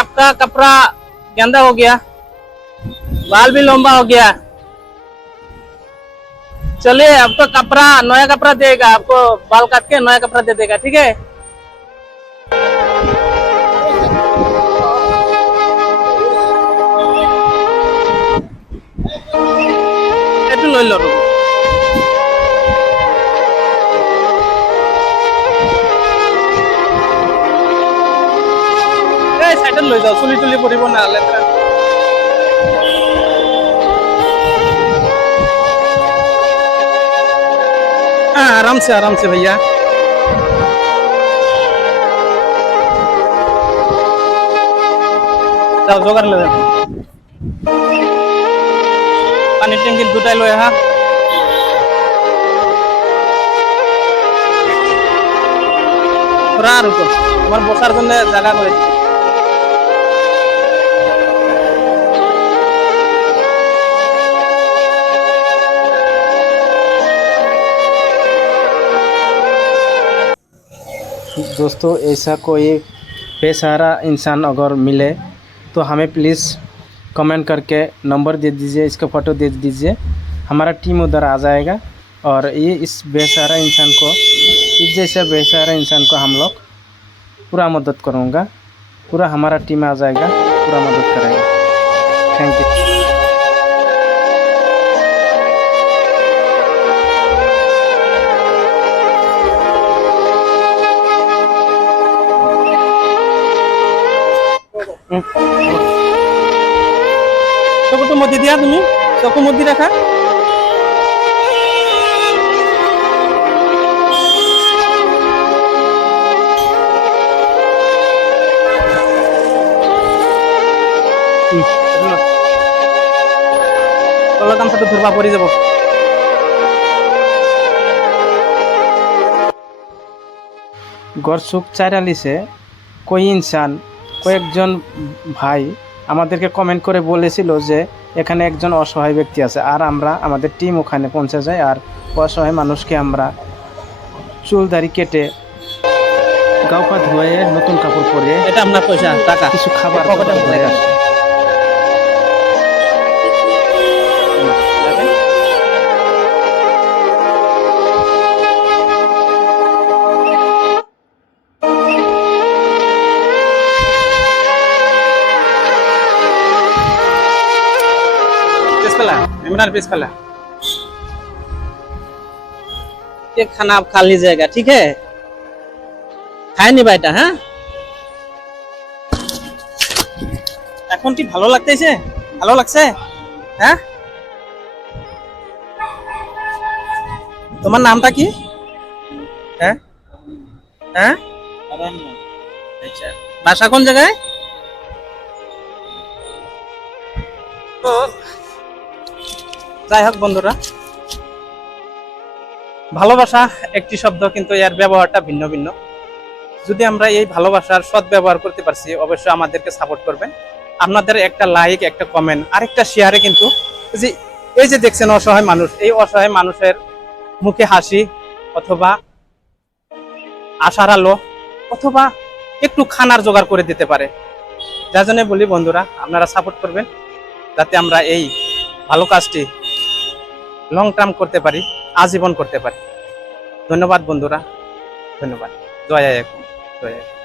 आपका कपड़ा गंदा हो गया बाल भी लंबा हो गया चलिए आपको कपड़ा नया कपड़ा देगा आपको बाल काट के नया कपड़ा दे देगा ठीक है একটু লইল রবি এই সাইডত লৈ যাওঁ চুলি তুলি পৰিব না লেতেৰা हाँ आराम से आराम से भैया যাও জোগাড় লৈ যাও পানীৰ টেংকিত দুটাই লৈ আহা পুৰা আৰু তো তোমাৰ বচাৰ কাৰণে दोस्तों, ऐसा कोई बेसहारा इंसान अगर मिले तो हमें प्लीज़ कमेंट करके नंबर दे दीजिए, इसका फ़ोटो दे दीजिए। हमारा टीम उधर आ जाएगा और ये इस बेसहारा इंसान को, इस जैसे बेसहारा इंसान को हम लोग पूरा मदद करूँगा। पूरा हमारा टीम आ जाएगा, पूरा मदद करेगा। थैंक यू চকুটো মতি দিয়া তুমি চকু মতি ৰাখা তলৰ কামচাটো ধৰবা পৰি যাব। গড়সুক চাইরালিসে কই ইনসান, কয়েকজন ভাই আমাদেরকে কমেন্ট করে বলেছিল যে এখানে একজন অসহায় ব্যক্তি আছে আর আমরা আমাদের টিম ওখানে পৌঁছে যায় আর অসহায় মানুষকে আমরা চুল দাড়ি কেটে গাও পা ধুয়ে নতুন কাপড় পরে এটা আপনার পয়সা টাকা। কিছু খাবার পকেটে জোগাড় করে ভরে আসি। पिछला इमरान पिछला ये खाना आप खा लीजिएगा ठीक है খায় নি ভাইটা হ্যাঁ এখন কি ভালো লাগতেছে ভালো লাগছে হ্যাঁ তোমার নামটা কি হ্যাঁ হ্যাঁ আচ্ছা বাসা কোন জায়গায় তো যাই হোক বন্ধুরা, ভালোবাসা একটি শব্দ কিন্তু এর ব্যবহারটা ভিন্ন ভিন্ন। যদি আমরা এই ভালোবাসার সৎ ব্যবহার করতে পারছি, অবশ্যই আমাদেরকে সাপোর্ট করবেন। আপনাদের একটা লাইক একটা কমেন্ট আরেকটা শেয়ারে কিন্তু যে, এই যে দেখছেন অসহায় মানুষ, এই অসহায় মানুষের মুখে হাসি অথবা আশার আলো অথবা একটু খানার জোগাড় করে দিতে পারে। যার জন্য বলি বন্ধুরা, আপনারা সাপোর্ট করবেন, যাতে আমরা এই ভালো কাজটি লং টার্ম করতে পারি আজীবন করতে পারি। ধন্যবাদ বন্ধুরা ধন্যবাদ। জয় জয়